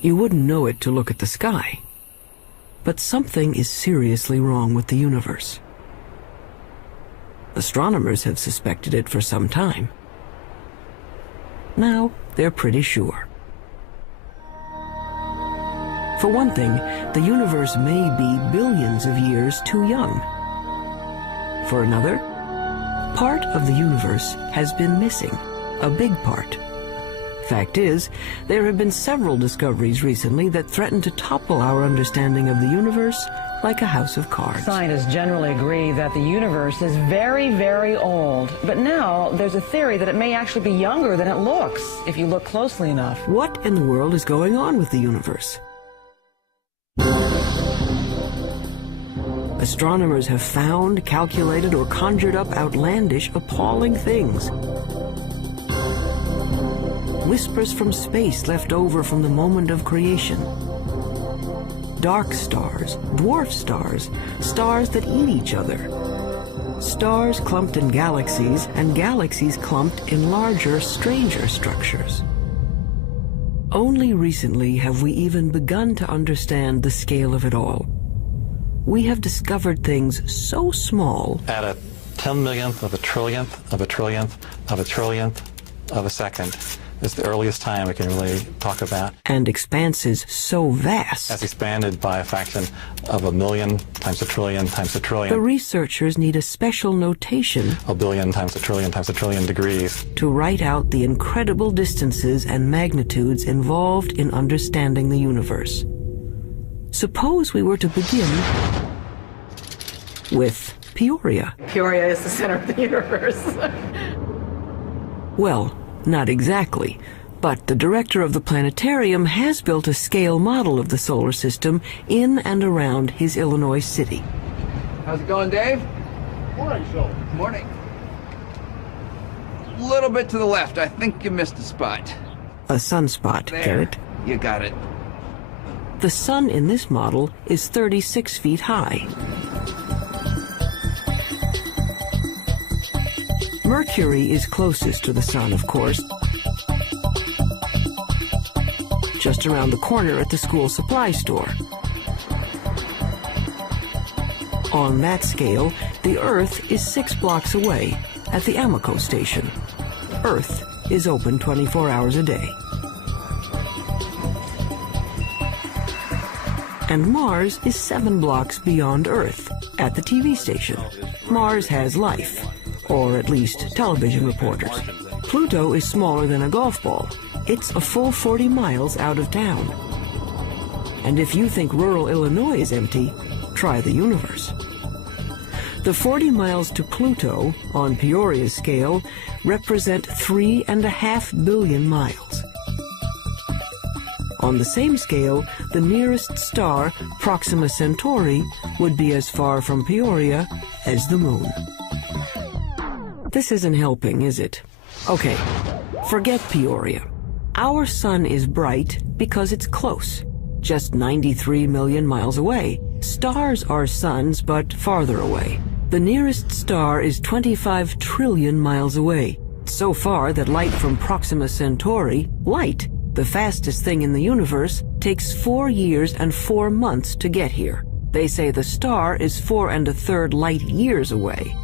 You wouldn't know it to look at the sky. But something is seriously wrong with the universe. Astronomers have suspected it for some time. Now they're pretty sure. For one thing, the universe may be billions of years too young. For another, part of the universe has been missing, a big part. Fact is, there have been several discoveries recently that threaten to topple our understanding of the universe like a house of cards. Scientists generally agree that the universe is very, very old. But now there's a theory that it may actually be younger than it looks, if you look closely enough. What in the world is going on with the universe? Astronomers have found, calculated, or conjured up outlandish, appalling things. Whispers from space left over from the moment of creation. Dark stars, dwarf stars, stars that eat each other. Stars clumped in galaxies, and galaxies clumped in larger, stranger structures. Only recently have we even begun to understand the scale of it all. We have discovered things so small. At a 10 millionth of a trillionth of a trillionth of a trillionth of a second is the earliest time we can really talk about. And expanses so vast. That's expanded by a fraction of a million times a trillion times a trillion. The researchers need a special notation. A billion times a trillion degrees. To write out the incredible distances and magnitudes involved in understanding the universe. Suppose we were to begin with Peoria. Peoria is the center of the universe. Well, not exactly, but the director of the planetarium has built a scale model of the solar system in and around his Illinois city. How's it going, Dave? Morning, Joe. Morning. A little bit to the left. I think you missed a spot. A sunspot, There. get it? You got it. The sun in this model is 36 feet high. Mercury is closest to the sun, of course, just around the corner at the school supply store. On that scale, the Earth is 6 blocks away at the Amoco station. Earth is open 24 hours a day. And Mars is 7 blocks beyond Earth at the TV station. Mars has life, or at least television reporters. Pluto is smaller than a golf ball. It's a full 40 miles out of town. And if you think rural Illinois is empty, try the universe. The 40 miles to Pluto, on Peoria's scale, represent 3.5 billion miles. On the same scale, the nearest star, Proxima Centauri, would be as far from Peoria as the moon. This isn't helping, is it? Okay, forget Peoria. Our sun is bright because it's close, just 93 million miles away. Stars are suns, but farther away. The nearest star is 25 trillion miles away, so far that light from Proxima Centauri, light, the fastest thing in the universe, takes 4 years and 4 months to get here. They say the star is 4 1/3 light years away.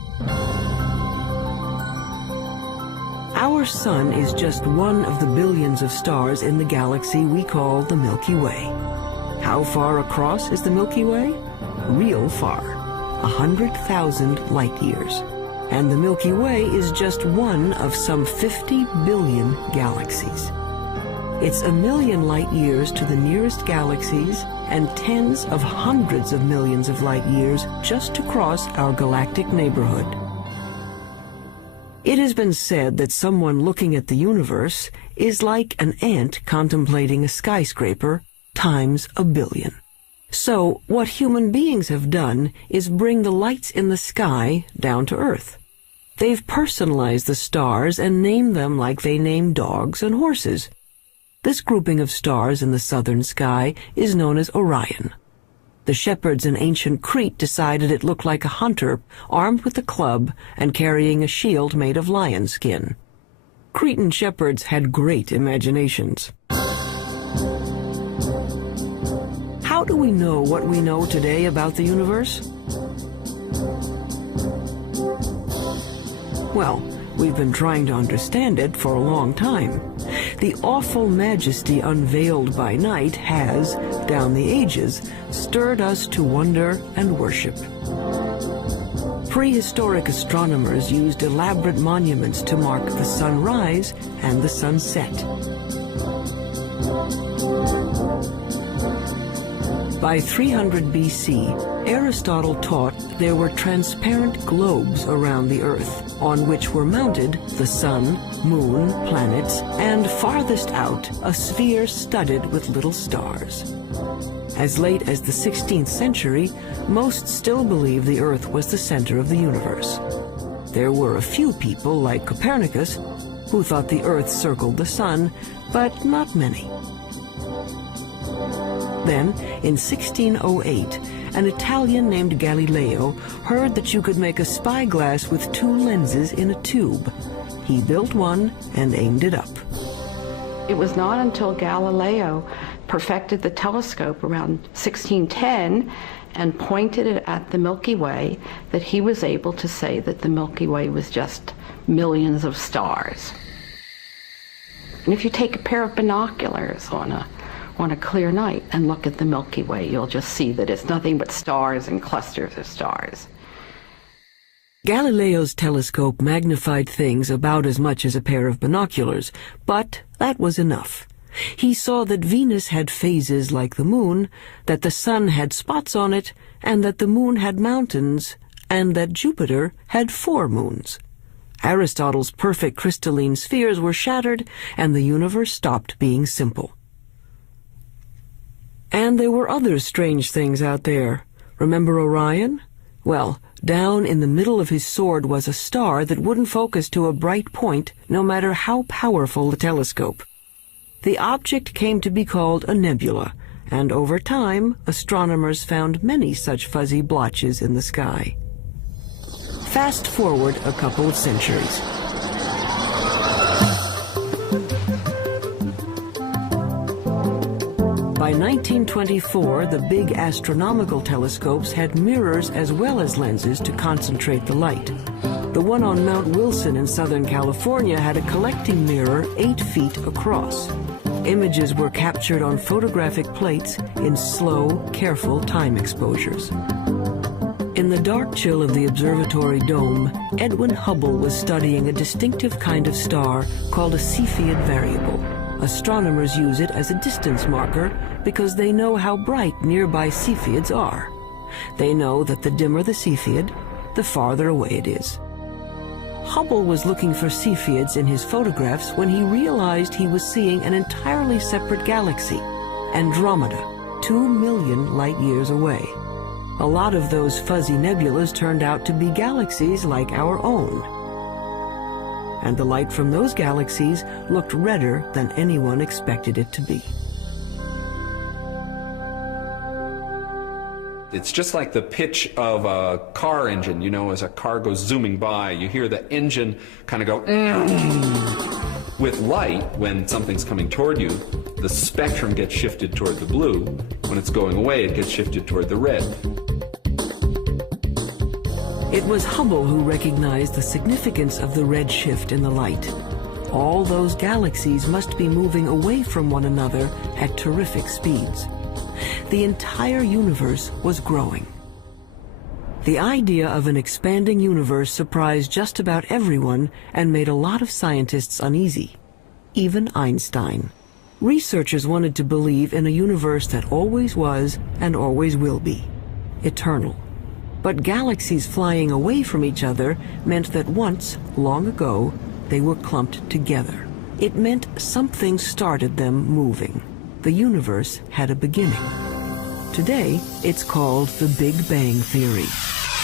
Our sun is just one of the billions of stars in the galaxy we call the Milky Way. How far across is the Milky Way? Real far, 100,000 light years. And the Milky Way is just one of some 50 billion galaxies. It's 1 million light years to the nearest galaxies and tens of hundreds of millions of light years just to cross our galactic neighborhood. It has been said that someone looking at the universe is like an ant contemplating a skyscraper times 1 billion. So what human beings have done is bring the lights in the sky down to Earth. They've personalized the stars and named them like they name dogs and horses. This grouping of stars in the southern sky is known as Orion. The shepherds in ancient Crete decided it looked like a hunter armed with a club and carrying a shield made of lion skin. Cretan shepherds had great imaginations. do we know what we know today about the universe? Well, we've been trying to understand it for a long time. The awful majesty unveiled by night has, down the ages, stirred us to wonder and worship. Prehistoric astronomers used elaborate monuments to mark the sunrise and the sunset. By 300 BC, Aristotle taught there were transparent globes around the Earth, on which were mounted the sun, moon, planets, and farthest out, a sphere studded with little stars. As late as the 16th century, most still believed the Earth was the center of the universe. There were a few people, like Copernicus, who thought the Earth circled the sun, but not many. Then, in 1608, an Italian named Galileo heard that you could make a spyglass with two lenses in a tube. He built one and aimed it up. It was not until Galileo perfected the telescope around 1610 and pointed it at the Milky Way that he was able to say that the Milky Way was just millions of stars. And if you take a pair of binoculars on a clear night and look at the Milky Way, you'll just see that it's nothing but stars and clusters of stars. Galileo's telescope magnified things about as much as a pair of binoculars, but that was enough. He saw that Venus had phases like the moon, that the sun had spots on it, and that the moon had mountains, and that Jupiter had 4 moons. Aristotle's perfect crystalline spheres were shattered, and the universe stopped being simple. And there were other strange things out there. Remember Orion? Well, down in the middle of his sword was a star that wouldn't focus to a bright point, no matter how powerful the telescope. The object came to be called a nebula, and over time, astronomers found many such fuzzy blotches in the sky. Fast forward a couple of centuries. By 1924, the big astronomical telescopes had mirrors as well as lenses to concentrate the light. The one on Mount Wilson in Southern California had a collecting mirror 8 feet across. Images were captured on photographic plates in slow, careful time exposures. In the dark chill of the observatory dome, Edwin Hubble was studying a distinctive kind of star called a Cepheid variable. Astronomers use it as a distance marker because they know how bright nearby Cepheids are. They know that the dimmer the Cepheid, the farther away it is. Hubble was looking for Cepheids in his photographs when he realized he was seeing an entirely separate galaxy, Andromeda, 2 million light-years away. A lot of those fuzzy nebulas turned out to be galaxies like our own. And the light from those galaxies looked redder than anyone expected it to be. It's just like the pitch of a car engine. You know, as a car goes zooming by, you hear the engine kind of go. With light, when something's coming toward you, the spectrum gets shifted toward the blue. When it's going away, it gets shifted toward the red. It was Hubble who recognized the significance of the red shift in the light. All those galaxies must be moving away from one another at terrific speeds. The entire universe was growing. The idea of an expanding universe surprised just about everyone and made a lot of scientists uneasy, even Einstein. Researchers wanted to believe in a universe that always was and always will be, eternal. But galaxies flying away from each other meant that once, long ago, they were clumped together. It meant something started them moving. The universe had a beginning. Today, it's called the Big Bang Theory.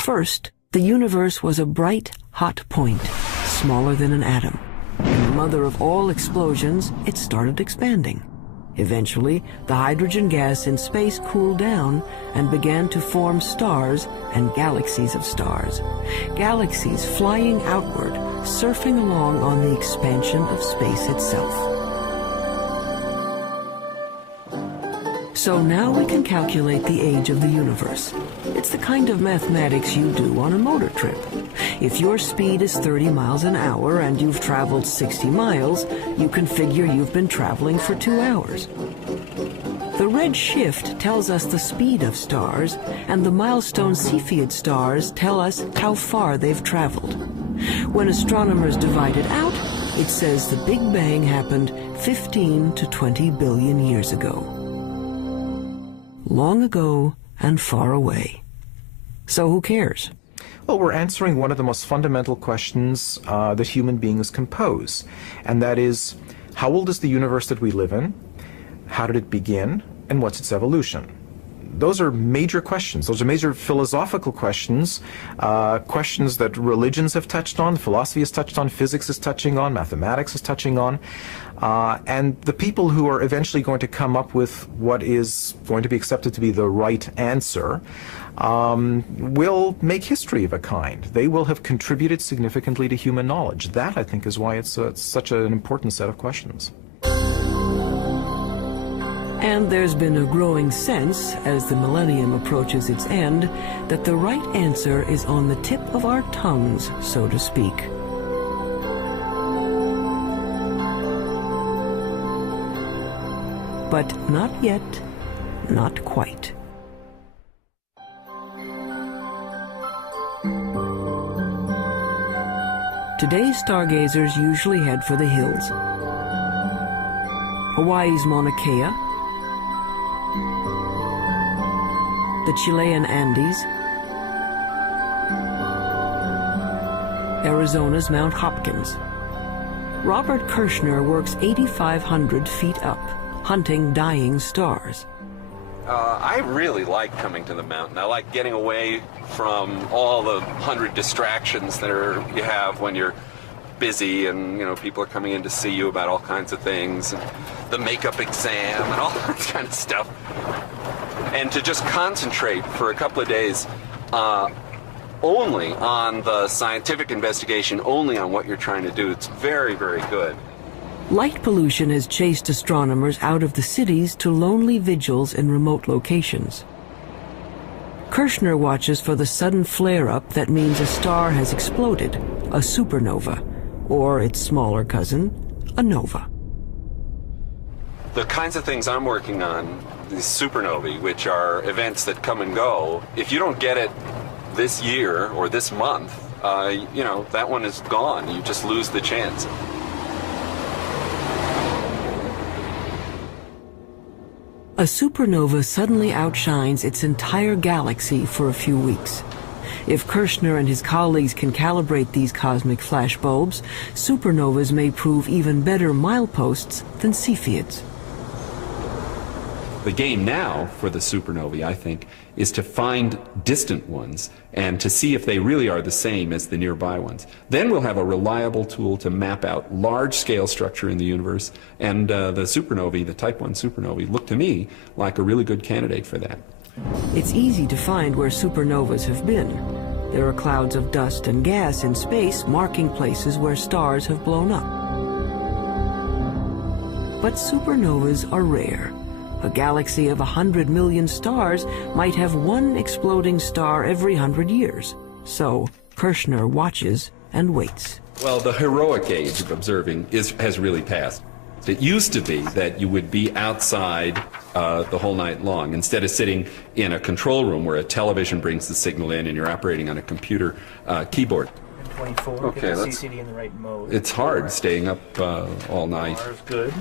First, the universe was a bright, hot point, smaller than an atom. In the mother of all explosions, it started expanding. Eventually, the hydrogen gas in space cooled down and began to form stars and galaxies of stars. Galaxies flying outward, surfing along on the expansion of space itself. So now we can calculate the age of the universe. It's the kind of mathematics you do on a motor trip. If your speed is 30 miles an hour and you've traveled 60 miles, you can figure you've been traveling for 2 hours. The red shift tells us the speed of stars, and the milestone Cepheid stars tell us how far they've traveled. When astronomers divide it out, it says the Big Bang happened 15 to 20 billion years ago. Long ago and far away. So who cares? Well, we're answering one of the most fundamental questions that human beings can pose, and that is, how old is the universe that we live in? How did it begin? And what's its evolution? Those are major questions. Those are major philosophical questions, questions that religions have touched on, philosophy has touched on, physics is touching on, mathematics is touching on. And the people who are eventually going to come up with what is going to be accepted to be the right answer will make history of a kind. They will have contributed significantly to human knowledge. That, I think, is why it's such an important set of questions. And there's been a growing sense, as the millennium approaches its end, that the right answer is on the tip of our tongues, so to speak. But not yet, not quite. Today's stargazers usually head for the hills. Hawaii's Mauna Kea, the Chilean Andes, Arizona's Mount Hopkins. Robert Kirshner works 8,500 feet up, hunting dying stars. I really like coming to the mountain. I like getting away from all the 100 distractions that you have when you're busy, and people are coming in to see you about all kinds of things, and the makeup exam and all that kind of stuff. And to just concentrate for a couple of days only on the scientific investigation, only on what you're trying to do, it's very, very good. Light pollution has chased astronomers out of the cities to lonely vigils in remote locations. Kirshner watches for the sudden flare-up that means a star has exploded, a supernova, or its smaller cousin, a nova. The kinds of things I'm working on, these supernovae, which are events that come and go, if you don't get it this year or this month, that one is gone. You just lose the chance. A supernova suddenly outshines its entire galaxy for a few weeks. If Kirshner and his colleagues can calibrate these cosmic flashbulbs, supernovas may prove even better mileposts than Cepheids. The game now for the supernovae, I think, is to find distant ones and to see if they really are the same as the nearby ones. Then we'll have a reliable tool to map out large-scale structure in the universe, and the supernovae, the Type 1 supernovae, look to me like a really good candidate for that. It's easy to find where supernovas have been. There are clouds of dust and gas in space marking places where stars have blown up. But supernovas are rare. A galaxy of 100 million stars might have one exploding star every 100 years. So Kirshner watches and waits. Well, the heroic age of observing has really passed. It used to be that you would be outside the whole night long, instead of sitting in a control room where a television brings the signal in and you're operating on a computer keyboard. 24, okay, get the CCD in the right mode. It's hard staying up all night. Good.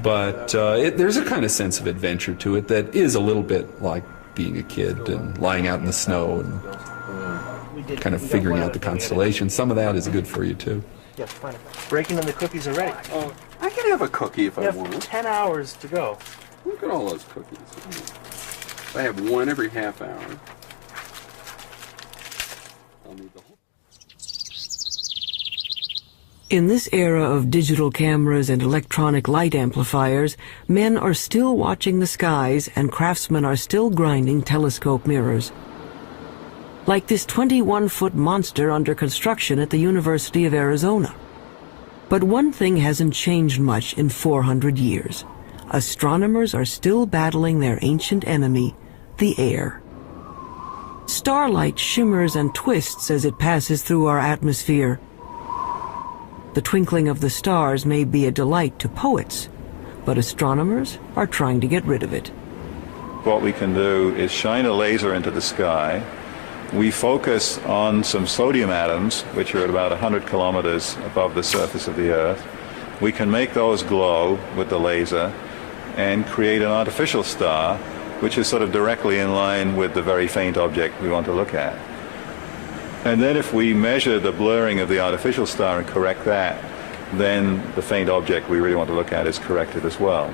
But there's a kind of sense of adventure to it that is a little bit like being a kid and lying out in the snow and kind of figuring out the constellations. Some of that is good for you, too. Yeah, fine. Breaking in the cookies already. Oh, I can have a cookie if I You want. have 10 hours to go. Look at all those cookies. I have one every half hour. I'll need the whole. In this era of digital cameras and electronic light amplifiers, men are still watching the skies and craftsmen are still grinding telescope mirrors. Like this 21-foot monster under construction at the University of Arizona. But one thing hasn't changed much in 400 years. astronomers are still battling their ancient enemy, the air. Starlight shimmers and twists as it passes through our atmosphere. The twinkling of the stars may be a delight to poets, but astronomers are trying to get rid of it. What we can do is shine a laser into the sky. We focus on some sodium atoms, which are at about 100 kilometers above the surface of the Earth. We can make those glow with the laser and create an artificial star, which is sort of directly in line with the very faint object we want to look at. And then if we measure the blurring of the artificial star and correct that, then the faint object we really want to look at is corrected as well.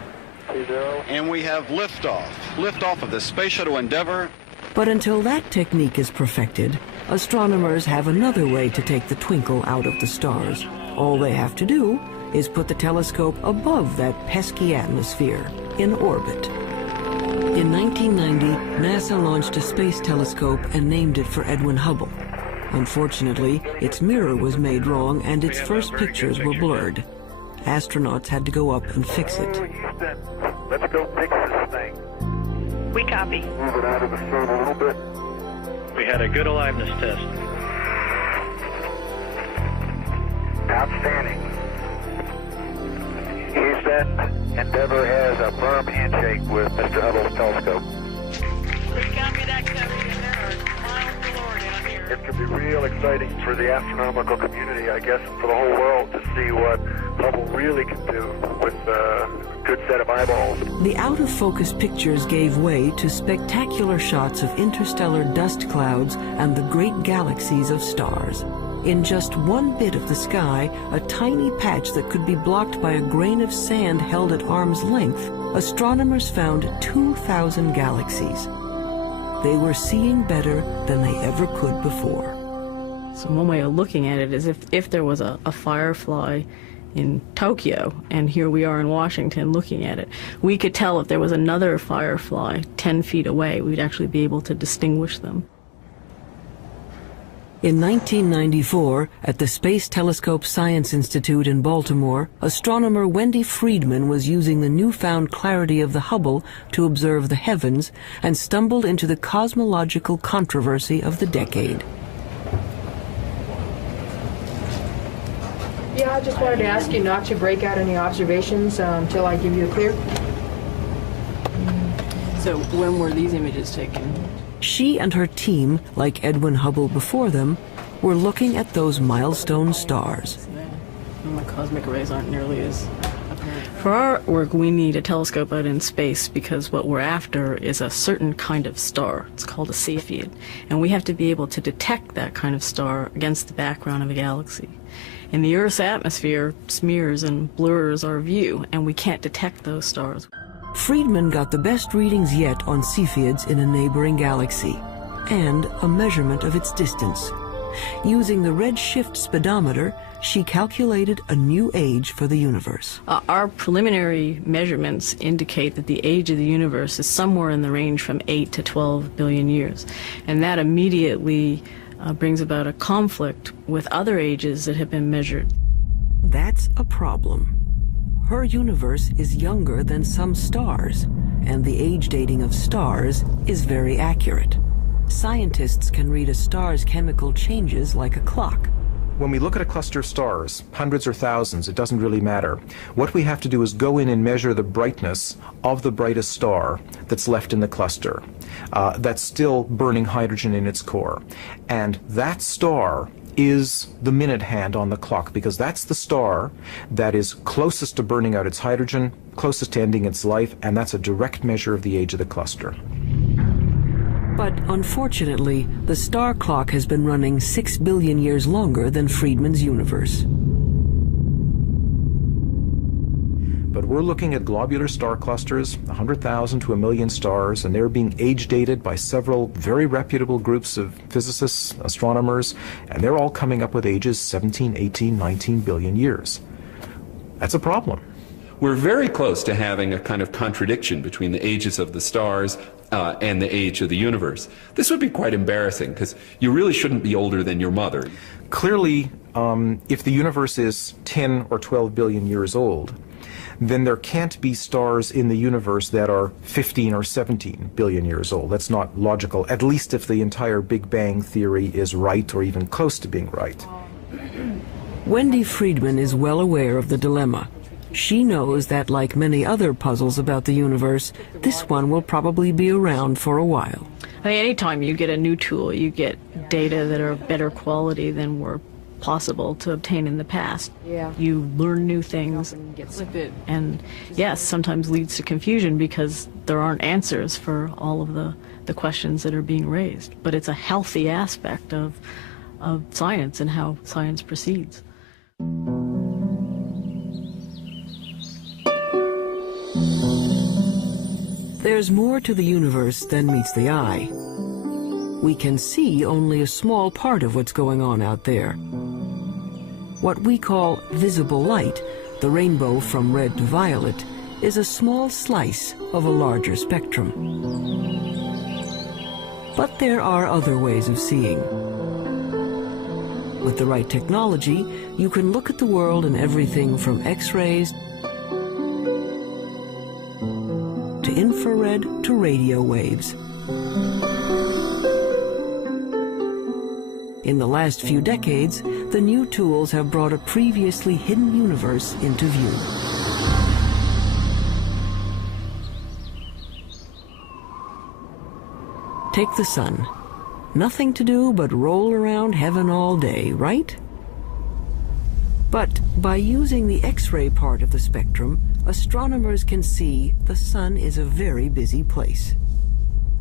And we have liftoff of the Space Shuttle Endeavour. But until that technique is perfected, astronomers have another way to take the twinkle out of the stars. All they have to do is put the telescope above that pesky atmosphere, in orbit. In 1990, NASA launched a space telescope and named it for Edwin Hubble. Unfortunately, its mirror was made wrong and its first pictures were blurred. Astronauts had to go up and fix it. Houston, let's go fix this thing. We copy. Move it out of the sun a little bit. We had a good aliveness test. Outstanding. Houston, Endeavour has a firm handshake with Mr. Hubble's telescope. Please count me that coverage, and there are miles galore down here. It could be real exciting for the astronomical community, I guess, and for the whole world to see what Hubble really can do with a good set of eyeballs. The out-of-focus pictures gave way to spectacular shots of interstellar dust clouds and the great galaxies of stars. In just one bit of the sky, a tiny patch that could be blocked by a grain of sand held at arm's length, astronomers found 2,000 galaxies. They were seeing better than they ever could before. So one way of looking at it is if there was a firefly in Tokyo, and here we are in Washington looking at it, we could tell if there was another firefly 10 feet away. We'd actually be able to distinguish them. In 1994, at the Space Telescope Science Institute in Baltimore, astronomer Wendy Friedman was using the newfound clarity of the Hubble to observe the heavens and stumbled into the cosmological controversy of the decade. Yeah, I just wanted to ask you not to break out any observations until I give you a clear. So when were these images taken? She and her team, like Edwin Hubble before them, were looking at those milestone stars. The cosmic rays aren't nearly as apparent. For our work, we need a telescope out in space because what we're after is a certain kind of star. It's called a Cepheid. And we have to be able to detect that kind of star against the background of a galaxy. And the Earth's atmosphere smears and blurs our view, and we can't detect those stars. Friedman got the best readings yet on Cepheids in a neighboring galaxy, and a measurement of its distance. Using the redshift speedometer, she calculated a new age for the universe. Our preliminary measurements indicate that the age of the universe is somewhere in the range from 8 to 12 billion years. And that immediately brings about a conflict with other ages that have been measured. That's a problem. Her universe is younger than some stars, and the age dating of stars is very accurate. Scientists can read a star's chemical changes like a clock. When we look at a cluster of stars, hundreds or thousands, it doesn't really matter. What we have to do is go in and measure the brightness of the brightest star that's left in the cluster, that's still burning hydrogen in its core. And that star is the minute hand on the clock, because that's the star that is closest to burning out its hydrogen, closest to ending its life, and that's a direct measure of the age of the cluster. But unfortunately, the star clock has been running 6 billion years longer than Friedman's universe. But we're looking at globular star clusters, 100,000 to 1 million stars, and they're being age dated by several very reputable groups of physicists, astronomers, and they're all coming up with ages 17, 18, 19 billion years. That's a problem. We're very close to having a kind of contradiction between the ages of the stars and the age of the universe. This would be quite embarrassing, because you really shouldn't be older than your mother. Clearly, if the universe is 10 or 12 billion years old, then there can't be stars in the universe that are 15 or 17 billion years old. That's not logical, at least if the entire Big Bang theory is right or even close to being right. Wendy Friedman is well aware of the dilemma. She knows that, like many other puzzles about the universe, this one will probably be around for a while. I mean, anytime you get a new tool, you get data that are of better quality than were possible to obtain in the past. Yeah. You learn new things, and yes, sometimes leads to confusion because there aren't answers for all of the questions that are being raised. But it's a healthy aspect of science and how science proceeds. There's more to the universe than meets the eye. We can see only a small part of what's going on out there. What we call visible light, the rainbow from red to violet, is a small slice of a larger spectrum. But there are other ways of seeing. With the right technology, you can look at the world and everything from X-rays to infrared to radio waves. In the last few decades, the new tools have brought a previously hidden universe into view. Take the sun. Nothing to do but roll around heaven all day, right? But by using the X-ray part of the spectrum, astronomers can see the sun is a very busy place.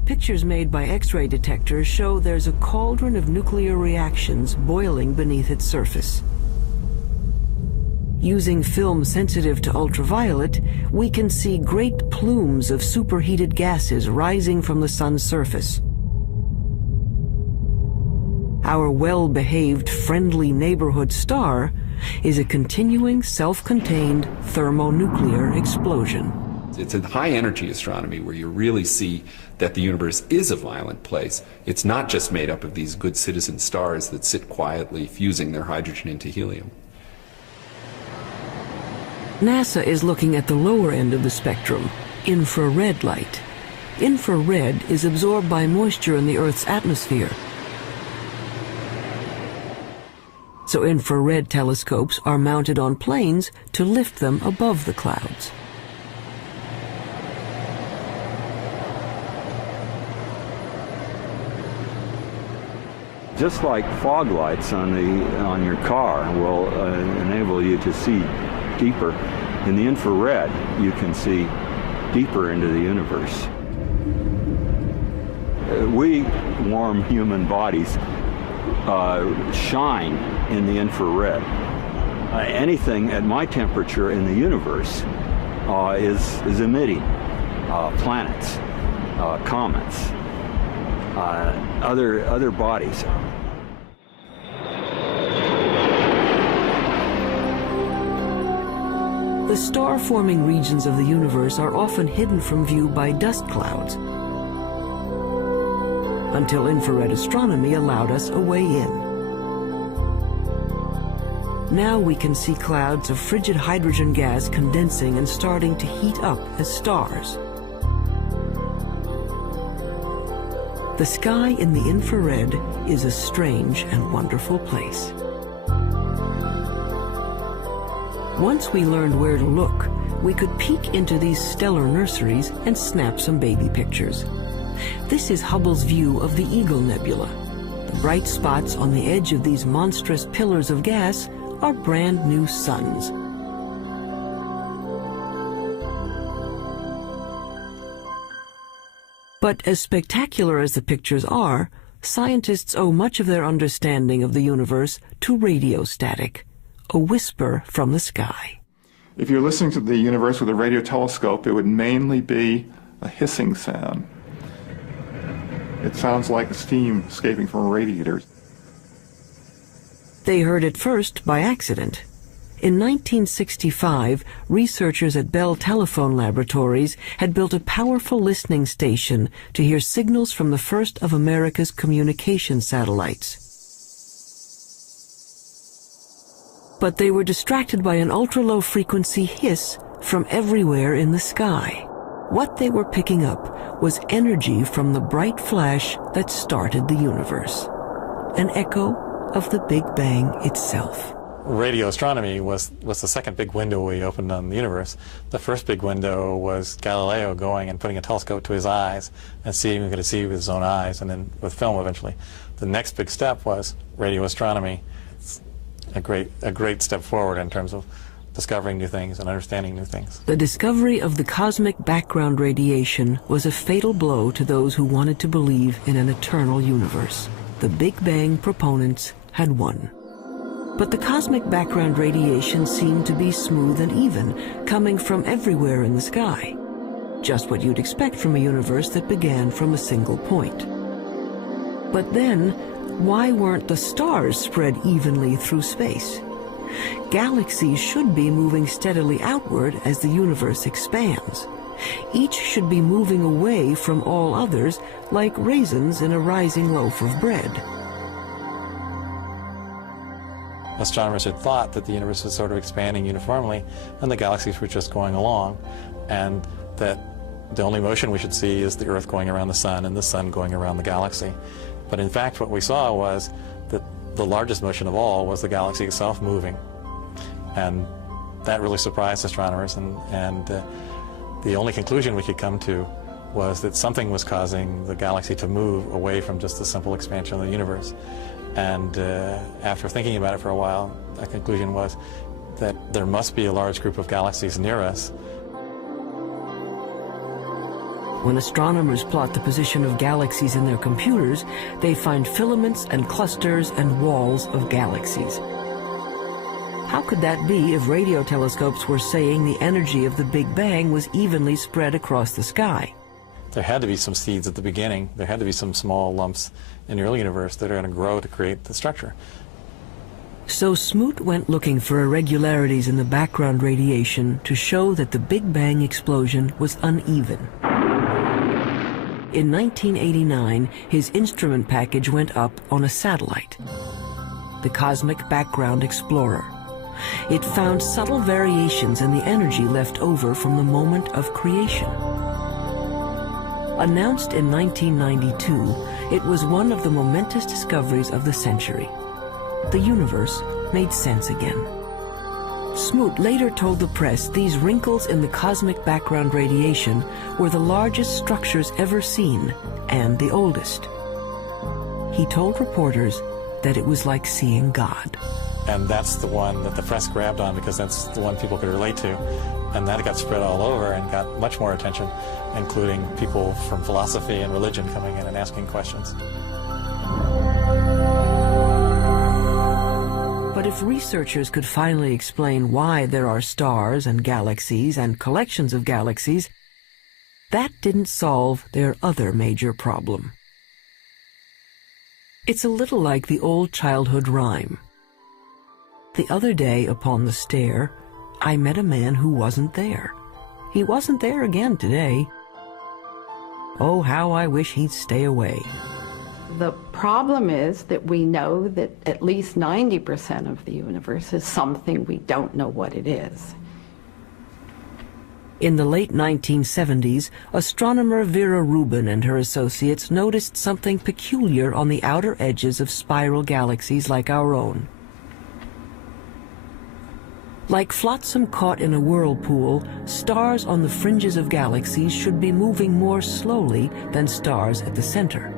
Pictures made by X-ray detectors show there's a cauldron of nuclear reactions boiling beneath its surface. Using film sensitive to ultraviolet, we can see great plumes of superheated gases rising from the sun's surface. Our well-behaved, friendly neighborhood star is a continuing, self-contained thermonuclear explosion. It's a high-energy astronomy where you really see that the universe is a violent place. It's not just made up of these good citizen stars that sit quietly fusing their hydrogen into helium. NASA is looking at the lower end of the spectrum, infrared light. Infrared is absorbed by moisture in the Earth's atmosphere. So infrared telescopes are mounted on planes to lift them above the clouds. Just like fog lights on your car will enable you to see deeper, in the infrared you can see deeper into the universe. We warm human bodies shine in the infrared. Anything at my temperature in the universe is emitting planets, comets, other bodies. The star-forming regions of the universe are often hidden from view by dust clouds, until infrared astronomy allowed us a way in. Now we can see clouds of frigid hydrogen gas condensing and starting to heat up as stars. The sky in the infrared is a strange and wonderful place. Once we learned where to look, we could peek into these stellar nurseries and snap some baby pictures. This is Hubble's view of the Eagle Nebula. The bright spots on the edge of these monstrous pillars of gas are brand new suns. But as spectacular as the pictures are, scientists owe much of their understanding of the universe to radio static, a whisper from the sky. If you're listening to the universe with a radio telescope, it would mainly be a hissing sound. It sounds like steam escaping from a radiator. They heard it first by accident. In 1965, researchers at Bell Telephone Laboratories had built a powerful listening station to hear signals from the first of America's communication satellites. But they were distracted by an ultra-low frequency hiss from everywhere in the sky. What they were picking up was energy from the bright flash that started the universe, an echo of the Big Bang itself. Radio astronomy was the second big window we opened on the universe. The first big window was Galileo going and putting a telescope to his eyes and seeing what he could see with his own eyes, and then with film eventually. The next big step was radio astronomy. It's a great step forward in terms of discovering new things and understanding new things. The discovery of the cosmic background radiation was a fatal blow to those who wanted to believe in an eternal universe. The Big Bang proponents had won. But the cosmic background radiation seemed to be smooth and even, coming from everywhere in the sky. Just what you'd expect from a universe that began from a single point. But then, why weren't the stars spread evenly through space? Galaxies should be moving steadily outward as the universe expands. Each should be moving away from all others like raisins in a rising loaf of bread. Astronomers had thought that the universe was sort of expanding uniformly and the galaxies were just going along, and that the only motion we should see is the Earth going around the Sun and the Sun going around the galaxy. But in fact, what we saw was that the largest motion of all was the galaxy itself moving. And that really surprised astronomers, and the only conclusion we could come to was that something was causing the galaxy to move away from just the simple expansion of the universe. And after thinking about it for a while, a conclusion was that there must be a large group of galaxies near us. When astronomers plot the position of galaxies in their computers, they find filaments and clusters and walls of galaxies. How could that be if radio telescopes were saying the energy of the Big Bang was evenly spread across the sky? There had to be some seeds at the beginning. There had to be some small lumps in the early universe that are going to grow to create the structure. So Smoot went looking for irregularities in the background radiation to show that the Big Bang explosion was uneven. In 1989, his instrument package went up on a satellite, the Cosmic Background Explorer. It found subtle variations in the energy left over from the moment of creation. Announced in 1992, it was one of the momentous discoveries of the century. The universe made sense again. Smoot later told the press these wrinkles in the cosmic background radiation were the largest structures ever seen and the oldest. He told reporters that it was like seeing God. And that's the one that the press grabbed on because that's the one people could relate to. And that got spread all over and got much more attention, including people from philosophy and religion coming in and asking questions. But if researchers could finally explain why there are stars and galaxies and collections of galaxies, that didn't solve their other major problem. It's a little like the old childhood rhyme. The other day upon the stair, I met a man who wasn't there. He wasn't there again today. Oh, how I wish he'd stay away. The problem is that we know that at least 90% of the universe is something we don't know what it is. In the late 1970s, astronomer Vera Rubin and her associates noticed something peculiar on the outer edges of spiral galaxies like our own. Like flotsam caught in a whirlpool, stars on the fringes of galaxies should be moving more slowly than stars at the center.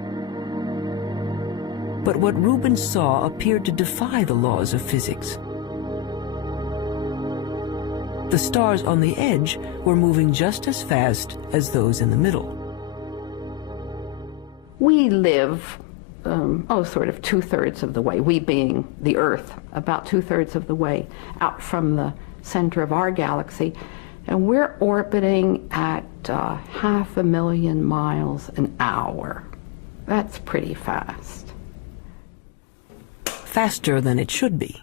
But what Rubin saw appeared to defy the laws of physics. The stars on the edge were moving just as fast as those in the middle. We live, sort of 2/3 of the way, we being the Earth, about 2/3 of the way out from the center of our galaxy, and we're orbiting at 500,000 miles an hour. That's pretty fast. Faster than it should be.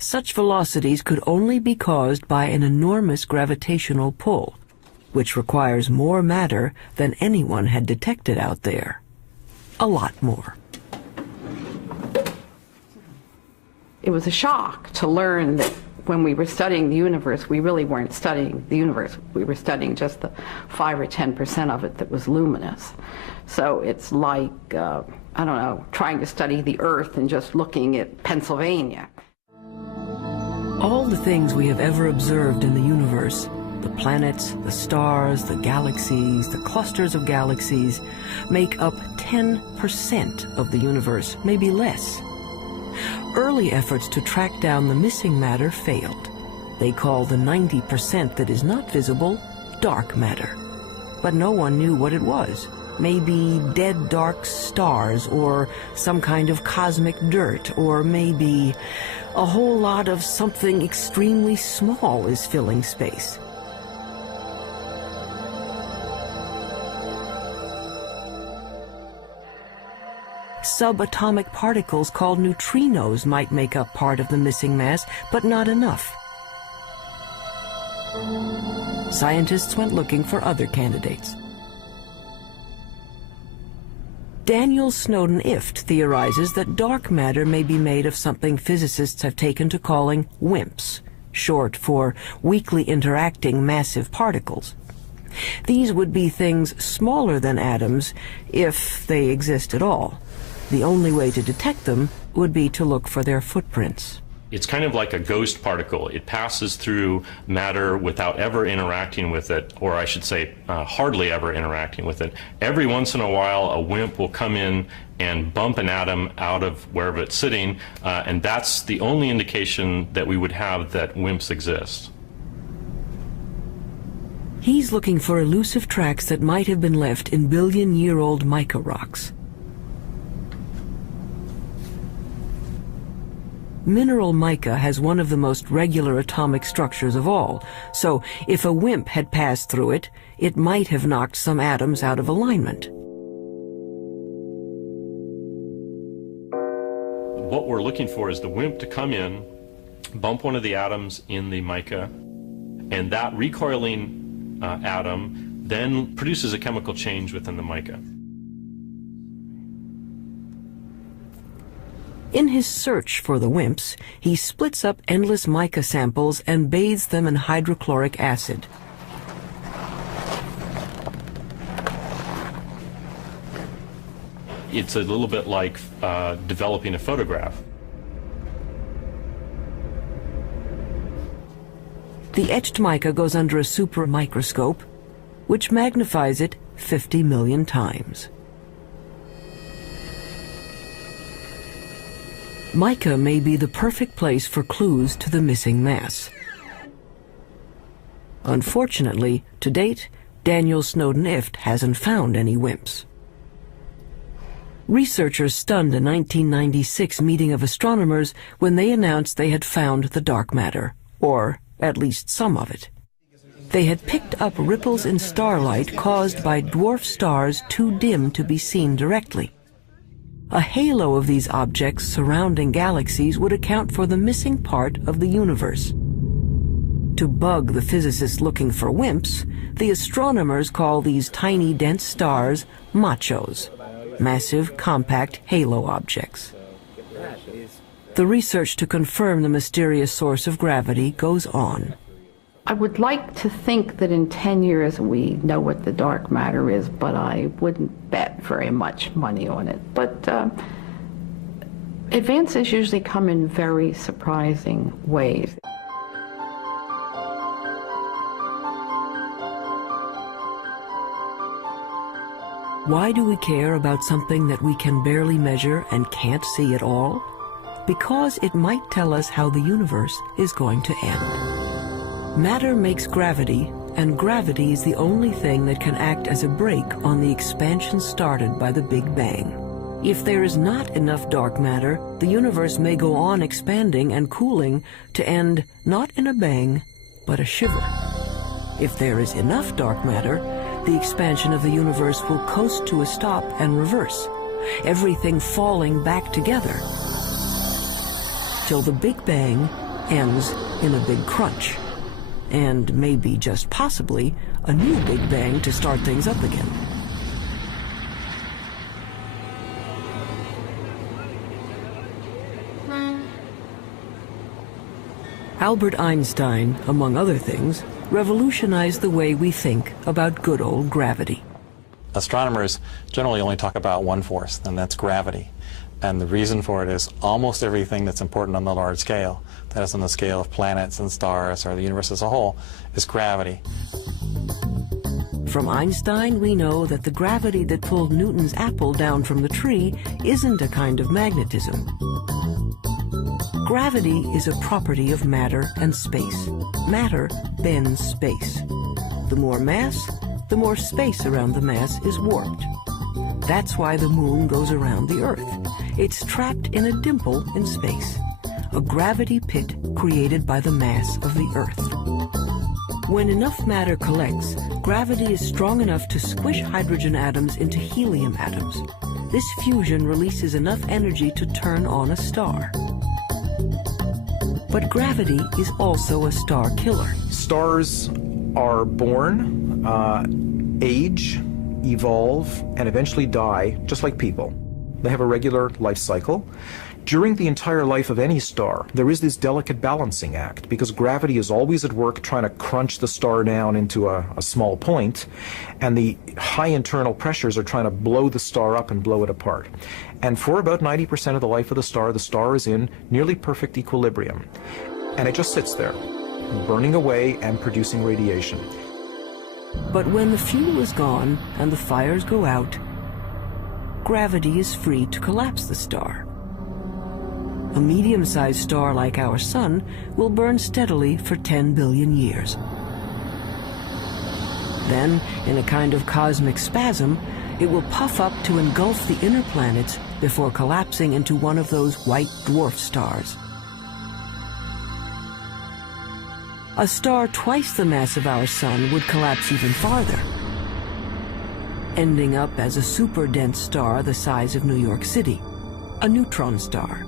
Such velocities could only be caused by an enormous gravitational pull, which requires more matter than anyone had detected out there. A lot more. It was a shock to learn that when we were studying the universe, we really weren't studying the universe. We were studying just the 5 or 10% of it that was luminous. So it's like, I don't know, trying to study the Earth and just looking at Pennsylvania. All the things we have ever observed in the universe, the planets, the stars, the galaxies, the clusters of galaxies, make up 10% of the universe, maybe less. Early efforts to track down the missing matter failed. They called the 90% that is not visible dark matter. But no one knew what it was. Maybe dead dark stars, or some kind of cosmic dirt, or maybe a whole lot of something extremely small is filling space. Subatomic particles called neutrinos might make up part of the missing mass, but not enough. Scientists went looking for other candidates. Daniel Snowden Ift theorizes that dark matter may be made of something physicists have taken to calling WIMPs, short for weakly interacting massive particles. These would be things smaller than atoms, if they exist at all. The only way to detect them would be to look for their footprints. It's kind of like a ghost particle. It passes through matter without ever interacting with it, or I should say hardly ever interacting with it. Every once in a while, a WIMP will come in and bump an atom out of wherever it's sitting, and that's the only indication that we would have that WIMPs exist. He's looking for elusive tracks that might have been left in billion-year-old mica rocks. Mineral mica has one of the most regular atomic structures of all, so if a WIMP had passed through it, it might have knocked some atoms out of alignment. What we're looking for is the WIMP to come in, bump one of the atoms in the mica, and that recoiling atom then produces a chemical change within the mica. In his search for the WIMPs, he splits up endless mica samples and bathes them in hydrochloric acid. It's a little bit like developing a photograph. The etched mica goes under a super microscope, which magnifies it 50 million times. Mica may be the perfect place for clues to the missing mass. Unfortunately, to date, Daniel Snowden Ift hasn't found any WIMPs. Researchers stunned a 1996 meeting of astronomers when they announced they had found the dark matter, or at least some of it. They had picked up ripples in starlight caused by dwarf stars too dim to be seen directly. A halo of these objects surrounding galaxies would account for the missing part of the universe. To bug the physicists looking for WIMPs, the astronomers call these tiny dense stars machos, massive compact halo objects. The research to confirm the mysterious source of gravity goes on. I would like to think that in 10 years we know what the dark matter is, but I wouldn't bet very much money on it. But advances usually come in very surprising ways. Why do we care about something that we can barely measure and can't see at all? Because it might tell us how the universe is going to end. Matter makes gravity, and gravity is the only thing that can act as a brake on the expansion started by the Big Bang. If there is not enough dark matter, the universe may go on expanding and cooling to end not in a bang, but a shiver. If there is enough dark matter, the expansion of the universe will coast to a stop and reverse, everything falling back together, till the Big Bang ends in a big crunch. And maybe, just possibly, a new Big Bang to start things up again. Albert Einstein, among other things, revolutionized the way we think about good old gravity. Astronomers generally only talk about one force, and that's gravity. And the reason for it is almost everything that's important on the large scale, that is on the scale of planets and stars or the universe as a whole, is gravity. From Einstein, we know that the gravity that pulled Newton's apple down from the tree isn't a kind of magnetism. Gravity is a property of matter and space. Matter bends space. The more mass, the more space around the mass is warped. That's why the moon goes around the Earth. It's trapped in a dimple in space, a gravity pit created by the mass of the Earth. When enough matter collects, gravity is strong enough to squish hydrogen atoms into helium atoms. This fusion releases enough energy to turn on a star. But gravity is also a star killer. Stars are born, age, evolve, and eventually die, just like people. They have a regular life cycle. During the entire life of any star, there is this delicate balancing act, because gravity is always at work trying to crunch the star down into a small point, and the high internal pressures are trying to blow the star up and blow it apart. And for about 90% of the life of the star is in nearly perfect equilibrium. And it just sits there, burning away and producing radiation. But when the fuel is gone and the fires go out, gravity is free to collapse the star. A medium-sized star like our Sun will burn steadily for 10 billion years. Then, in a kind of cosmic spasm, it will puff up to engulf the inner planets before collapsing into one of those white dwarf stars. A star twice the mass of our Sun would collapse even farther, ending up as a super-dense star the size of New York City, a neutron star.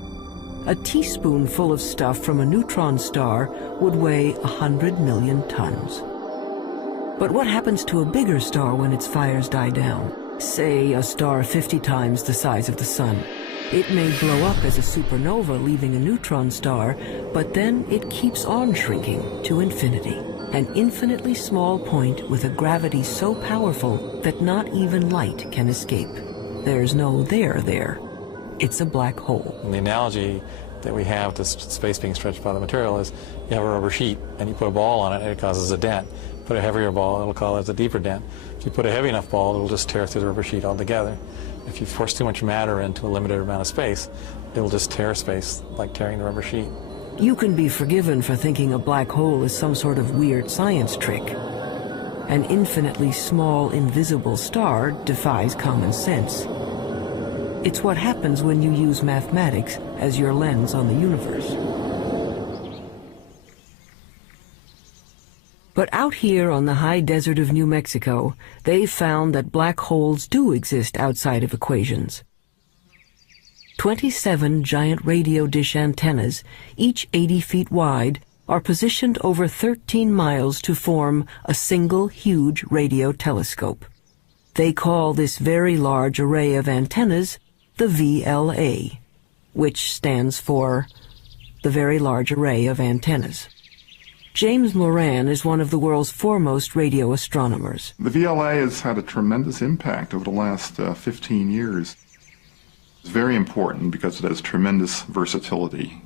A teaspoonful of stuff from a neutron star would weigh 100 million tons. But what happens to a bigger star when its fires die down? Say a star 50 times the size of the Sun. It may blow up as a supernova, leaving a neutron star, but then it keeps on shrinking to infinity. An infinitely small point with a gravity so powerful that not even light can escape. There's no there. It's a black hole. And the analogy that we have to space being stretched by the material is you have a rubber sheet and you put a ball on it and it causes a dent. Put a heavier ball, it'll cause a deeper dent. If you put a heavy enough ball, it'll just tear through the rubber sheet altogether. If you force too much matter into a limited amount of space, it'll just tear space like tearing the rubber sheet. You can be forgiven for thinking a black hole is some sort of weird science trick. An infinitely small, invisible star defies common sense. It's what happens when you use mathematics as your lens on the universe. But out here on the high desert of New Mexico, they've found that black holes do exist outside of equations. 27 giant radio dish antennas, each 80 feet wide, are positioned over 13 miles to form a single huge radio telescope. They call this very large array of antennas the VLA, which stands for the Very Large Array of Antennas. James Moran is one of the world's foremost radio astronomers. The VLA has had a tremendous impact over the last 15 years. It's very important because it has tremendous versatility.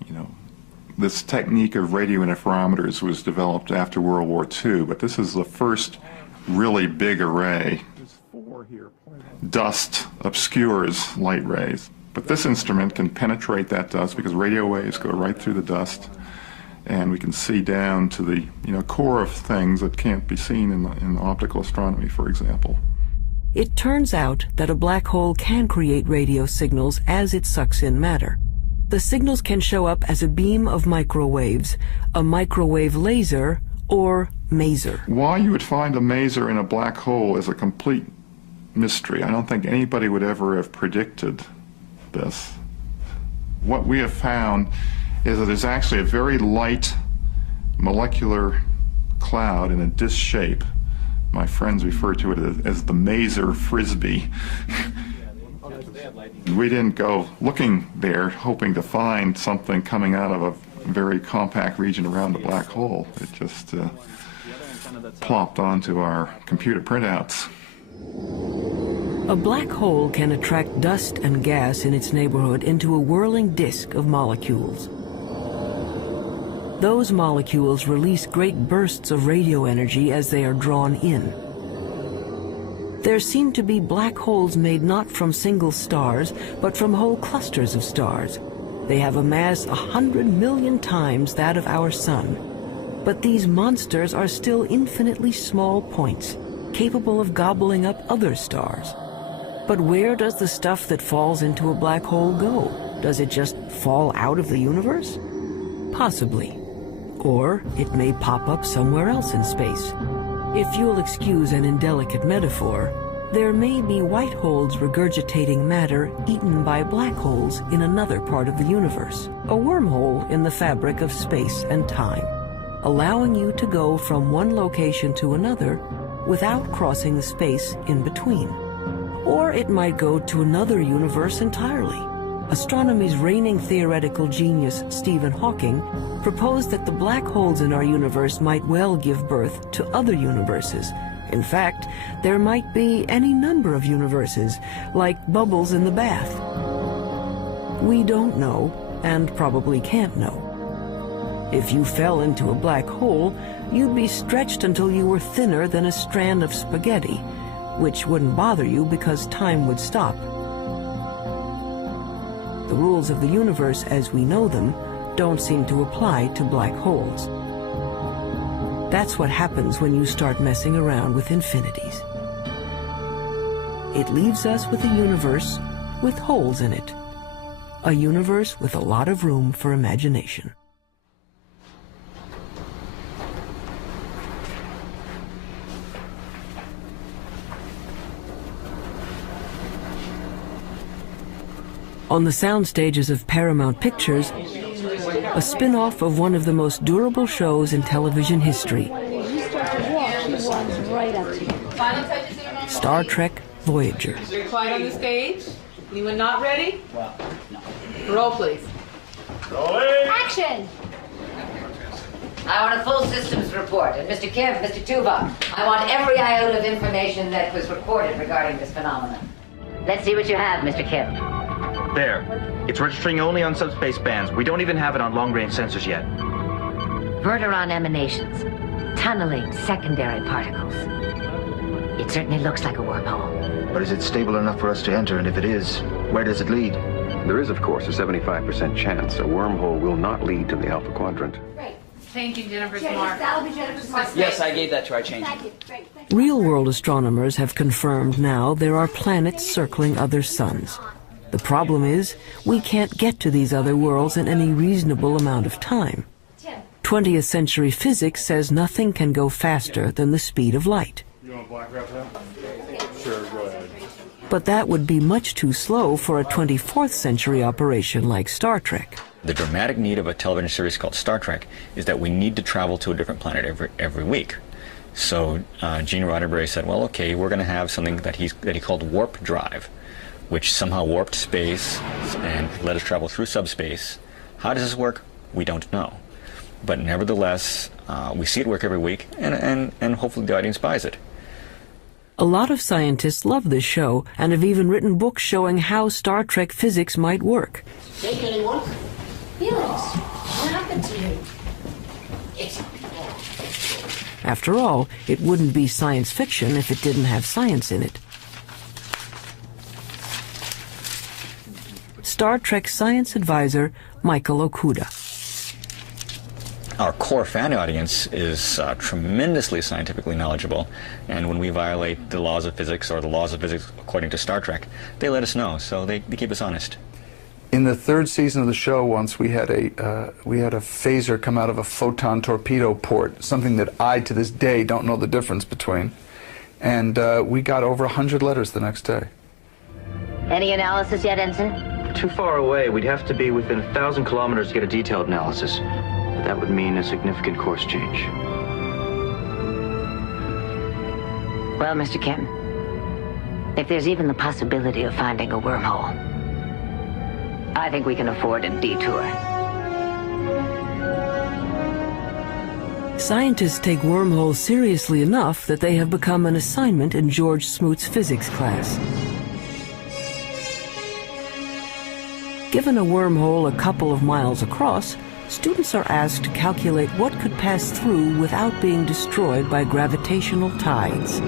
This technique of radio interferometers was developed after World War II, but this is the first really big array. Dust obscures light rays, but this instrument can penetrate that dust because radio waves go right through the dust, and we can see down to the core of things that can't be seen in optical astronomy, for example. It turns out that a black hole can create radio signals as it sucks in matter. The signals can show up as a beam of microwaves, a microwave laser, or maser. Why you would find a maser in a black hole is a complete mystery. I don't think anybody would ever have predicted this. What we have found is that there's actually a very light molecular cloud in a disc shape. My friends refer to it as the maser frisbee. We didn't go looking there hoping to find something coming out of a very compact region around the black hole. It just plopped onto our computer printouts. A black hole can attract dust and gas in its neighborhood into a whirling disk of molecules. Those molecules release great bursts of radio energy as they are drawn in. There seem to be black holes made not from single stars, but from whole clusters of stars. They have a mass 100 million times that of our sun. But these monsters are still infinitely small points, capable of gobbling up other stars. But where does the stuff that falls into a black hole go? Does it just fall out of the universe? Possibly. Or it may pop up somewhere else in space. If you'll excuse an indelicate metaphor, there may be white holes regurgitating matter eaten by black holes in another part of the universe, a wormhole in the fabric of space and time, allowing you to go from one location to another without crossing the space in between. Or it might go to another universe entirely. Astronomy's reigning theoretical genius, Stephen Hawking, proposed that the black holes in our universe might well give birth to other universes. In fact, there might be any number of universes, like bubbles in the bath. We don't know, and probably can't know. If you fell into a black hole, you'd be stretched until you were thinner than a strand of spaghetti, which wouldn't bother you because time would stop. The rules of the universe as we know them don't seem to apply to black holes. That's what happens when you start messing around with infinities. It leaves us with a universe with holes in it. A universe with a lot of room for imagination. On the sound stages of Paramount Pictures, a spin-off of one of the most durable shows in television history, Star Trek Voyager. You're quiet on the stage. Anyone not ready? Roll, please. Action! I want a full systems report. And Mr. Kim, Mr. Tuvok, I want every iota of information that was recorded regarding this phenomenon. Let's see what you have, Mr. Kim. There. It's registering only on subspace bands. We don't even have it on long-range sensors yet. Verteron emanations. Tunneling secondary particles. It certainly looks like a wormhole. But is it stable enough for us to enter? And if it is, where does it lead? There is, of course, a 75% chance a wormhole will not lead to the Alpha Quadrant. Great. Changing Jennifer's mark. That'll be Jennifer's mark. Yes, I gave that to her. I changed it. Real-world astronomers have confirmed now there are planets circling other suns. The problem is, we can't get to these other worlds in any reasonable amount of time. 20th century physics says nothing can go faster than the speed of light. You want to black wrap that? Sure, go ahead. But that would be much too slow for a 24th century operation like Star Trek. The dramatic need of a television series called Star Trek is that we need to travel to a different planet every week. So Gene Roddenberry said, well, okay, we're going to have something that he called warp drive, which somehow warped space and let us travel through subspace. How does this work? We don't know. But nevertheless, we see it work every week, and hopefully the audience buys it. A lot of scientists love this show and have even written books showing how Star Trek physics might work. Shake anyone? Felix, what happened to you? It's After all, it wouldn't be science fiction if it didn't have science in it. Star Trek science advisor Michael Okuda. Our core fan audience is tremendously scientifically knowledgeable, and when we violate the laws of physics or the laws of physics according to Star Trek, they let us know, so they keep us honest. In the third season of the show, once we had a phaser come out of a photon torpedo port, something that I, to this day, don't know the difference between. And we got over 100 letters the next day. Any analysis yet, Ensign? Too far away. We'd have to be within 1,000 kilometers to get a detailed analysis. But that would mean a significant course change. Well, Mr. Kim, if there's even the possibility of finding a wormhole, I think we can afford a detour. Scientists take wormholes seriously enough that they have become an assignment in George Smoot's physics class. Given a wormhole a couple of miles across, students are asked to calculate what could pass through without being destroyed by gravitational tides.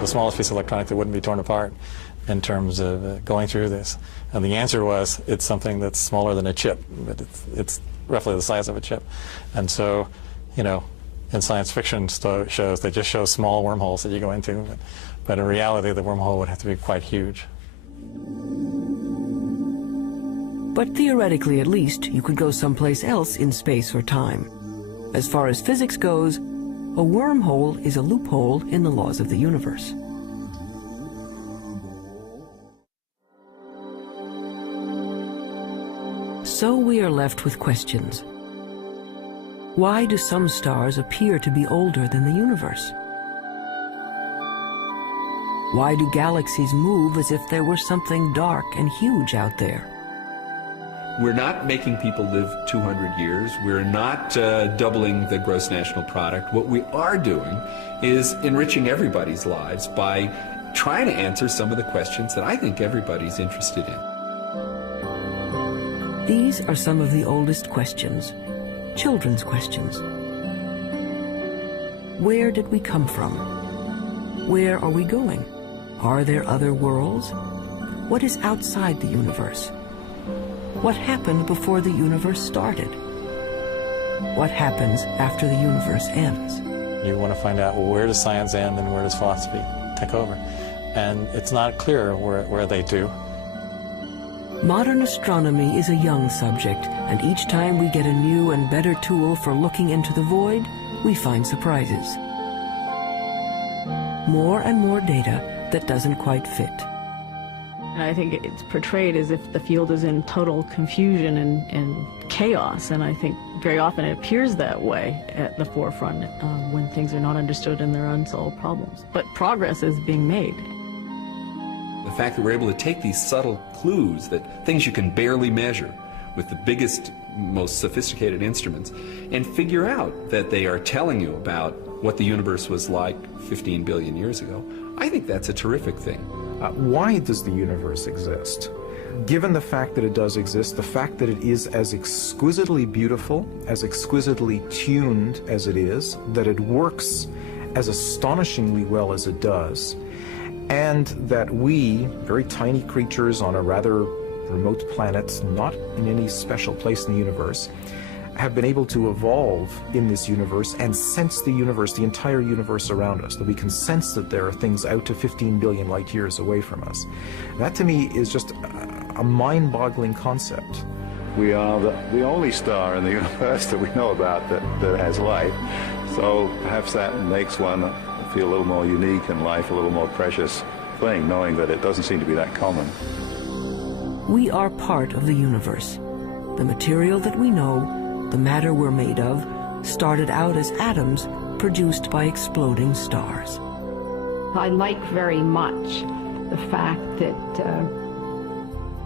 The smallest piece of electronic that wouldn't be torn apart in terms of going through this. And the answer was, it's something that's smaller than a chip, but it's roughly the size of a chip. And so, you know, in science fiction shows, they just show small wormholes that you go into, but in reality, the wormhole would have to be quite huge. But theoretically, at least, you could go someplace else in space or time. As far as physics goes, a wormhole is a loophole in the laws of the universe. So we are left with questions. Why do some stars appear to be older than the universe? Why do galaxies move as if there were something dark and huge out there? We're not making people live 200 years. We're not doubling the gross national product. What we are doing is enriching everybody's lives by trying to answer some of the questions that I think everybody's interested in. These are some of the oldest questions, children's questions. Where did we come from? Where are we going? Are there other worlds? What is outside the universe? What happened before the universe started? What happens after the universe ends? You want to find out, well, where does science end and where does philosophy take over? And it's not clear where they do. Modern astronomy is a young subject, and each time we get a new and better tool for looking into the void, we find surprises. More and more data that doesn't quite fit. And I think it's portrayed as if the field is in total confusion and chaos, and I think very often it appears that way at the forefront when things are not understood and there are unsolved problems. But progress is being made. The fact that we're able to take these subtle clues, that things you can barely measure with the biggest, most sophisticated instruments, and figure out that they are telling you about what the universe was like 15 billion years ago, I think that's a terrific thing. Why does the universe exist? Given the fact that it does exist, the fact that it is as exquisitely beautiful, as exquisitely tuned as it is, that it works as astonishingly well as it does, and that we, very tiny creatures on a rather remote planet, not in any special place in the universe, have been able to evolve in this universe and sense the universe, the entire universe around us, that we can sense that there are things out to 15 billion light years away from us. That to me is just a mind-boggling concept. We are the only star in the universe that we know about that has life, so perhaps that makes one feel a little more unique and life a little more precious thing, knowing that it doesn't seem to be that common. We are part of the universe. The material that we know, the matter we're made of, started out as atoms produced by exploding stars. I like very much the fact that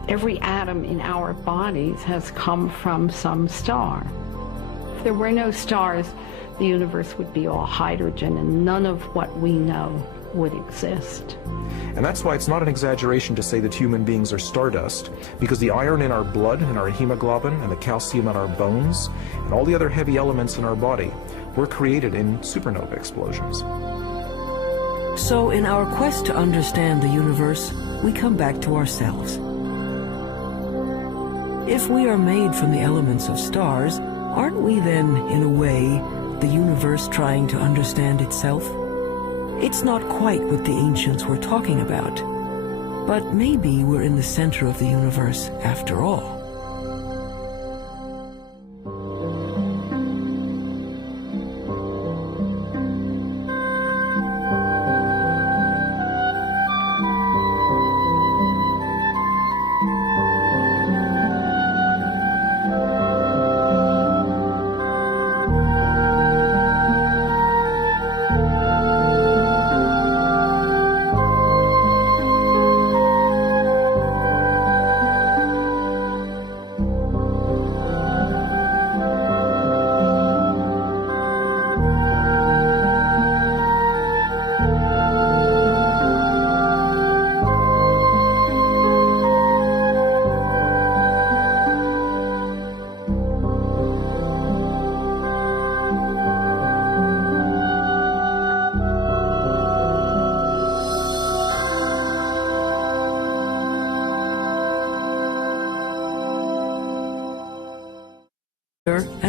every atom in our bodies has come from some star. If there were no stars, the universe would be all hydrogen and none of what we know would exist. And that's why it's not an exaggeration to say that human beings are stardust, because the iron in our blood and our hemoglobin and the calcium in our bones and all the other heavy elements in our body were created in supernova explosions. So in our quest to understand the universe, we come back to ourselves. If we are made from the elements of stars, aren't we then, in a way, the universe trying to understand itself? It's not quite what the ancients were talking about, but maybe we're in the center of the universe after all.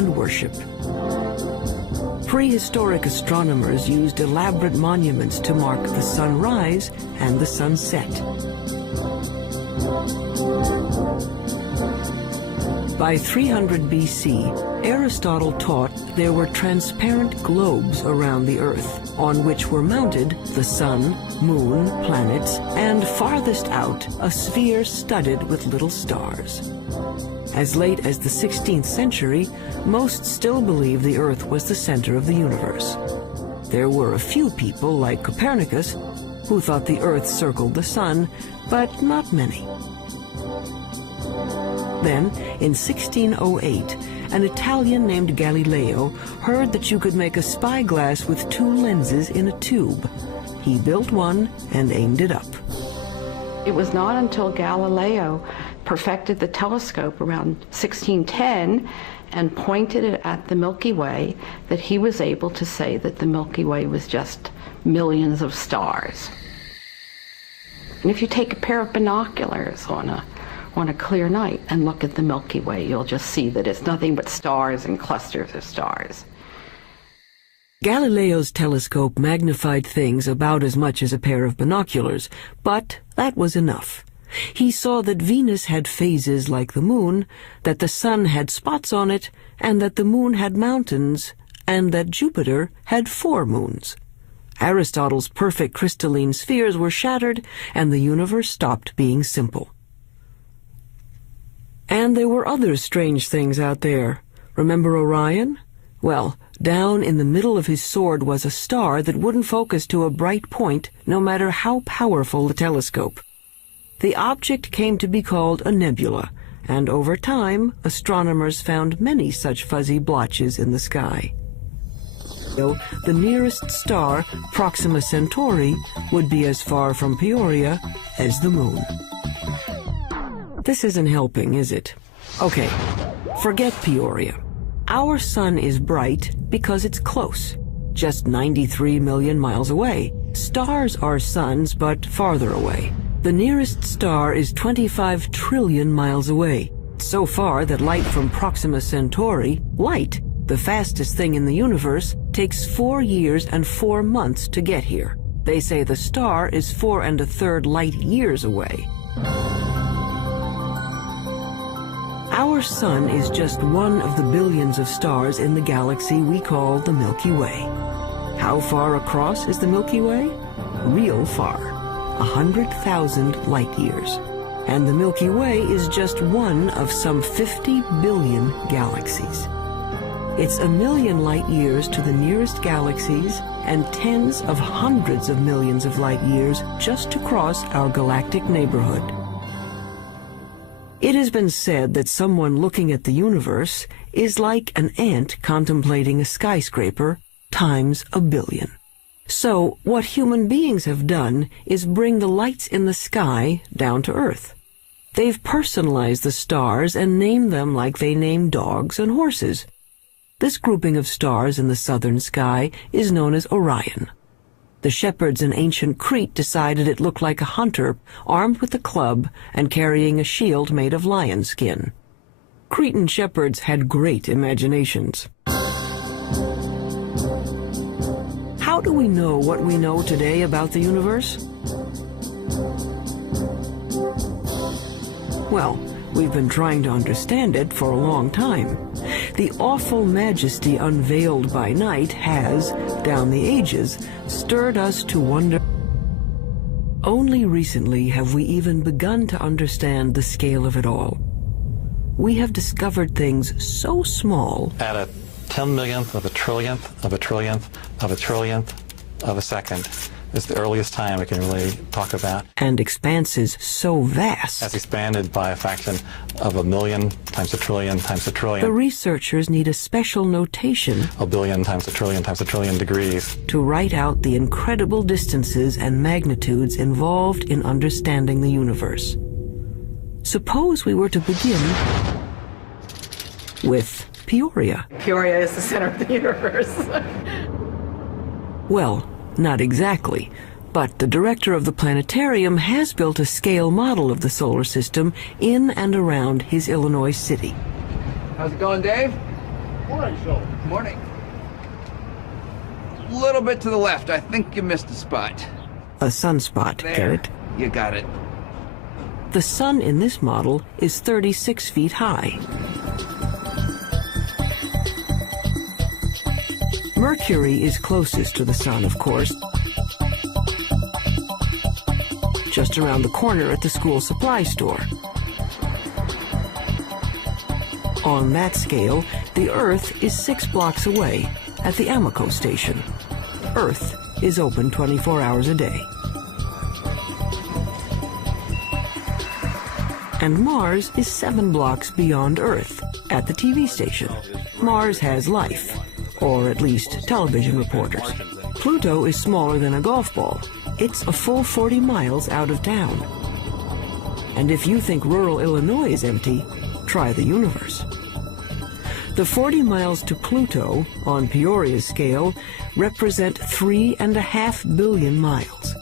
and worship. Prehistoric astronomers used elaborate monuments to mark the sunrise and the sunset. By 300 BC, Aristotle taught there were transparent globes around the Earth, on which were mounted the sun, moon, planets, and farthest out, a sphere studded with little stars. As late as the 16th century, most still believed the Earth was the center of the universe. There were a few people, like Copernicus, who thought the Earth circled the sun, but not many. Then, in 1608, an Italian named Galileo heard that you could make a spyglass with two lenses in a tube. He built one and aimed it up. It was not until Galileo perfected the telescope around 1610 and pointed it at the Milky Way that he was able to say that the Milky Way was just millions of stars. And if you take a pair of binoculars on a clear night and look at the Milky Way, you'll just see that it's nothing but stars and clusters of stars. Galileo's telescope magnified things about as much as a pair of binoculars, but that was enough. He saw that Venus had phases like the moon, that the sun had spots on it, and that the moon had mountains, and that Jupiter had 4 moons. Aristotle's perfect crystalline spheres were shattered, and the universe stopped being simple. And there were other strange things out there. Remember Orion? Well, down in the middle of his sword was a star that wouldn't focus to a bright point, no matter how powerful the telescope. The object came to be called a nebula, and over time, astronomers found many such fuzzy blotches in the sky. The nearest star, Proxima Centauri, would be as far from Peoria as the moon. This isn't helping, is it? Okay, forget Peoria. Our sun is bright because it's close, just 93 million miles away. Stars are suns, but farther away. The nearest star is 25 trillion miles away. So far that light from Proxima Centauri, light, the fastest thing in the universe, takes 4 years and 4 months to get here. They say the star is 4 1/3 light years away. Our sun is just one of the billions of stars in the galaxy we call the Milky Way. How far across is the Milky Way? Real far, 100,000 light years. And the Milky Way is just one of some 50 billion galaxies. It's 1 million light years to the nearest galaxies and tens of hundreds of millions of light years just to cross our galactic neighborhood. It has been said that someone looking at the universe is like an ant contemplating a skyscraper times 1 billion. So what human beings have done is bring the lights in the sky down to Earth. They've personalized the stars and named them like they name dogs and horses. This grouping of stars in the southern sky is known as Orion. The shepherds in ancient Crete decided it looked like a hunter armed with a club and carrying a shield made of lion skin. Cretan shepherds had great imaginations. How do we know what we know today about the universe? Well, we've been trying to understand it for a long time. The awful majesty unveiled by night has, down the ages, stirred us to wonder. Only recently have we even begun to understand the scale of it all. We have discovered things so small. At a 10 millionth of a trillionth of a trillionth of a trillionth of a second is the earliest time we can really talk about. And expanses so vast. As expanded by a fraction of 1 million times a trillion times a trillion. The researchers need a special notation. 1 billion times a trillion degrees. To write out the incredible distances and magnitudes involved in understanding the universe. Suppose we were to begin with Peoria. Peoria is the center of the universe. Well, not exactly, but the director of the planetarium has built a scale model of the solar system in and around his Illinois city. How's it going, Dave? Morning, Joe. Morning. A little bit to the left. I think you missed a spot. A sunspot, There. get it? You got it. The sun in this model is 36 feet high. Mercury is closest to the sun, of course, just around the corner at the school supply store. On that scale, the Earth is 6 blocks away at the Amoco station. Earth is open 24 hours a day. And Mars is 7 blocks beyond Earth at the TV station. Mars has life, or at least television reporters. Pluto is smaller than a golf ball. It's a full 40 miles out of town. And if you think rural Illinois is empty, try the universe. The 40 miles to Pluto, on Peoria's scale, represent 3.5 billion miles.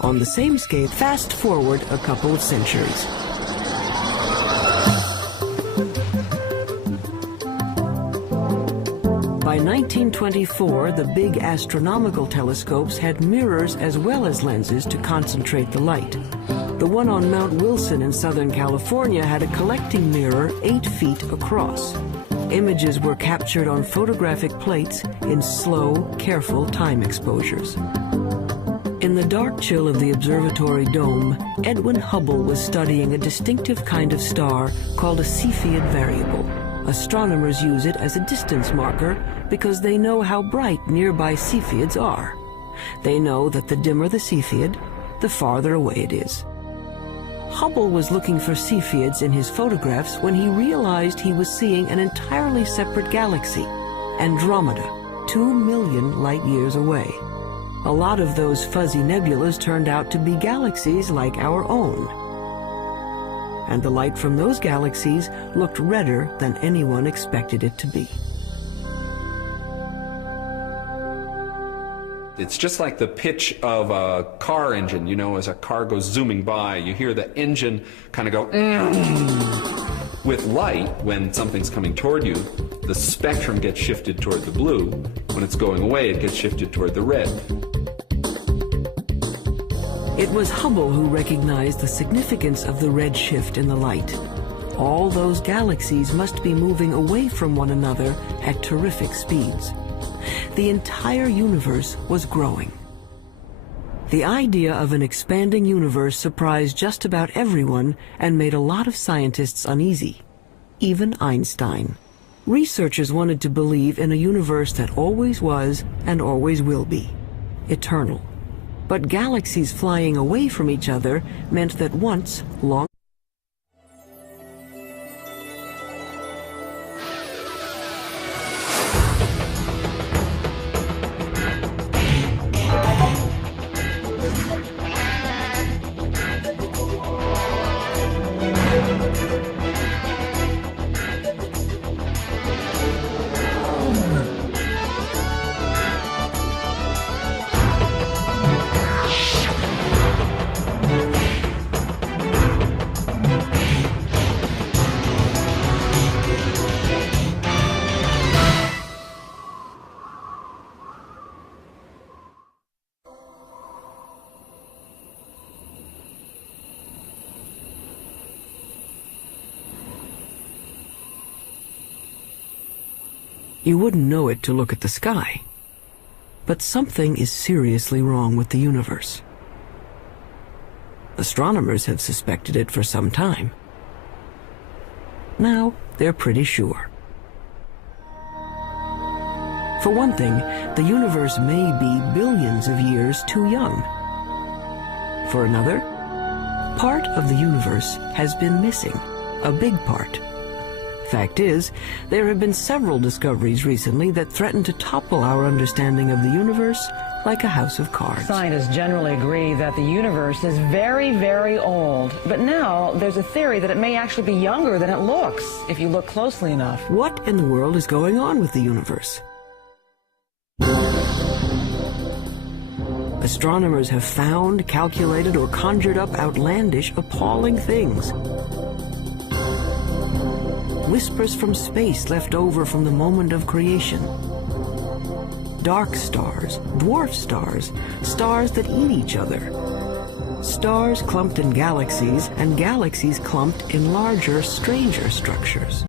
On the same scale, fast forward a couple of centuries. By 1924, the big astronomical telescopes had mirrors as well as lenses to concentrate the light. The one on Mount Wilson in Southern California had a collecting mirror 8 feet across. Images were captured on photographic plates in slow, careful time exposures. In the dark chill of the observatory dome, Edwin Hubble was studying a distinctive kind of star called a Cepheid variable. Astronomers use it as a distance marker because they know how bright nearby Cepheids are. They know that the dimmer the Cepheid, the farther away it is. Hubble was looking for Cepheids in his photographs when he realized he was seeing an entirely separate galaxy, Andromeda, 2 million light-years away. A lot of those fuzzy nebulas turned out to be galaxies like our own. And the light from those galaxies looked redder than anyone expected it to be. It's just like the pitch of a car engine, you know, as a car goes zooming by, you hear the engine kind of go with light. When something's coming toward you, the spectrum gets shifted toward the blue. When it's going away, it gets shifted toward the red. It was Hubble who recognized the significance of the red shift in the light. All those galaxies must be moving away from one another at terrific speeds. The entire universe was growing. The idea of an expanding universe surprised just about everyone and made a lot of scientists uneasy, even Einstein. Researchers wanted to believe in a universe that always was and always will be, eternal. But galaxies flying away from each other meant that once, long You wouldn't know it to look at the sky. But something is seriously wrong with the universe. Astronomers have suspected it for some time. Now, they're pretty sure. For one thing, the universe may be billions of years too young. For another, part of the universe has been missing, a big part. Fact is, there have been several discoveries recently that threaten to topple our understanding of the universe like a house of cards. Scientists generally agree that the universe is very, very old. But now there's a theory that it may actually be younger than it looks, if you look closely enough. What in the world is going on with the universe? Astronomers have found, calculated, or conjured up outlandish, appalling things. whispers from space left over from the moment of creation. Dark stars, dwarf stars, stars that eat each other. Stars clumped in galaxies, and galaxies clumped in larger, stranger structures.